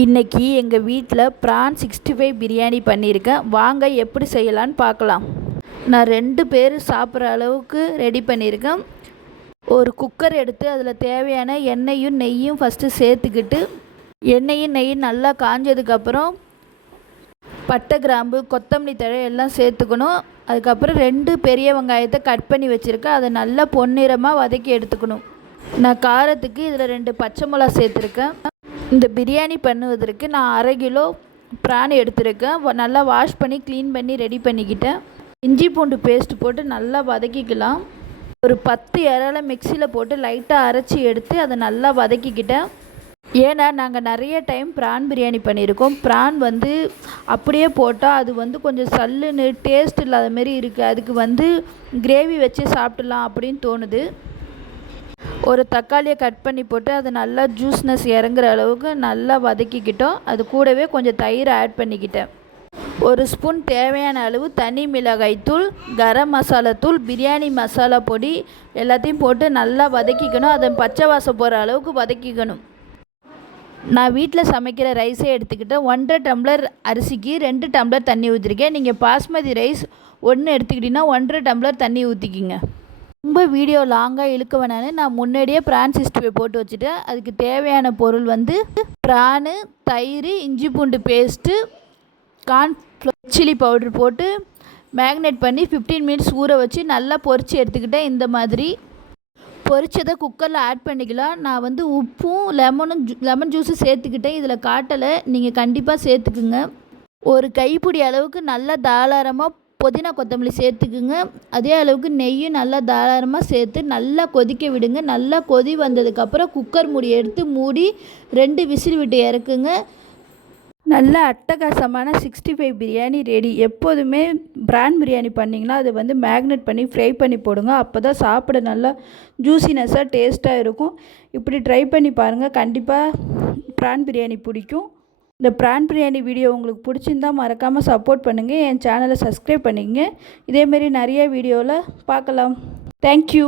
இன்றைக்கி எங்கள் வீட்டில் ப்ரான் 65 பிரியாணி பண்ணியிருக்கேன். வாங்க எப்படி செய்யலான்னு பார்க்கலாம். நான் 2 பேர் சாப்பிட்ற அளவுக்கு ரெடி பண்ணியிருக்கேன். ஒரு குக்கர் எடுத்து அதில் தேவையான எண்ணெயும் நெய்யும் ஃபஸ்ட்டு சேர்த்துக்கிட்டு, எண்ணெயும் நெய்யும் நல்லா காஞ்சதுக்கப்புறம் பட்டை, கிராம்பு, கொத்தமல்லி தழை எல்லாம் சேர்த்துக்கணும். அதுக்கப்புறம் 2 பெரிய வெங்காயத்தை கட் பண்ணி வச்சுருக்கேன். அதை நல்லா பொன்னிறமாக வதக்கி எடுத்துக்கணும். நான் காரத்துக்கு இதில் 2 பச்சை மிளகா சேர்த்துருக்கேன். இந்த பிரியாணி பண்ணுவதற்கு நான் 1/2 கிலோ ப்ரான் எடுத்துருக்கேன். நல்லா வாஷ் பண்ணி க்ளீன் பண்ணி ரெடி பண்ணிக்கிட்டேன். இஞ்சி பூண்டு பேஸ்ட் போட்டு நல்லா வதக்கிக்கலாம். ஒரு 10 இறாலை மிக்சியில் போட்டு லைட்டாக அரைச்சி எடுத்து அதை நல்லா வதக்கிக்கிட்டேன். ஏன்னா நாங்கள் நிறைய டைம் ப்ரான் பிரியாணி பண்ணியிருக்கோம். ப்ரான் அப்படியே போட்டால் அது கொஞ்சம் சல்லுன்னு டேஸ்ட் இல்லாத மாரி இருக்குது. அதுக்கு கிரேவி வச்சு சாப்பிட்லாம் அப்படின்னு தோணுது. ஒரு தக்காளியை கட் பண்ணி போட்டு அது நல்லா ஜூஸ்னஸ் இறங்குற அளவுக்கு நல்லா வதக்கிக்கிட்டோம். அது கூடவே கொஞ்சம் தயிர் ஆட் பண்ணிக்கிட்டேன். 1 ஸ்பூன் தேவையான அளவு தனி மிளகாய் தூள், கரம் மசாலா தூள், பிரியாணி மசாலா பொடி எல்லாத்தையும் போட்டு நல்லா வதக்கிக்கணும். அதை பச்சை வாசம் போகிற அளவுக்கு வதக்கிக்கணும். நான் வீட்டில் சமைக்கிற ரைஸே எடுத்துக்கிட்டேன். 1.5 டம்ளர் அரிசிக்கு 2 டம்ளர் தண்ணி ஊற்றிருக்கேன். நீங்கள் பாஸ்மதி ரைஸ் 1 எடுத்துக்கிட்டிங்கன்னா 1.5 டம்ளர் தண்ணி ஊற்றிக்கிங்க. ரொம்ப வீடியோ லாங்காக இழுக்க வேணான்னு நான் முன்னாடியே ப்ரான் 65 போட்டு வச்சுட்டேன். அதுக்கு தேவையான பொருள் ப்ரானு, தயிர், இஞ்சி பூண்டு பேஸ்ட்டு, சில்லி பவுட்ரு போட்டு மேக்னேட் பண்ணி 15 மினிட்ஸ் ஊற வச்சு நல்லா பொரித்து எடுத்துக்கிட்டேன். இந்த மாதிரி பொரிச்சதை குக்கரில் ஆட் பண்ணிக்கலாம். நான் உப்பும் லெமன் ஜூஸும் சேர்த்துக்கிட்டேன். இதில் காட்டலை, நீங்கள் கண்டிப்பாக சேர்த்துக்குங்க. ஒரு கைப்பிடி அளவுக்கு நல்லா தாராளமாக புதினா கொத்தமல்லி சேர்த்துக்குங்க. அதே அளவுக்கு நெய்யும் நல்லா தாராளமாக சேர்த்து நல்லா கொதிக்க விடுங்க. நல்லா கொதி வந்ததுக்கப்புறம் குக்கர் மூடி எடுத்து மூடி 2 விசில் விட்டு இறக்குங்க. நல்ல அட்டகாசமான 65 பிரியாணி ரெடி. எப்போதுமே ப்ரான் பிரியாணி பண்ணிங்கன்னா அதை மேக்னேட் பண்ணி ஃப்ரை பண்ணி போடுங்க. அப்போ தான் சாப்பிட நல்லா ஜூஸினஸ்ஸாக டேஸ்ட்டாக இருக்கும். இப்படி ட்ரை பண்ணி பாருங்கள். கண்டிப்பாக ப்ரான் பிரியாணி பிடிக்கும். இந்த ப்ரான் பிரியாணி வீடியோ உங்களுக்கு பிடிச்சிருந்தால் மறக்காமல் சப்போர்ட் பண்ணுங்கள். என் சேனலை சப்ஸ்கிரைப் பண்ணிக்கங்க. இதேமாரி நிறைய வீடியோவில் பார்க்கலாம். தேங்க்யூ.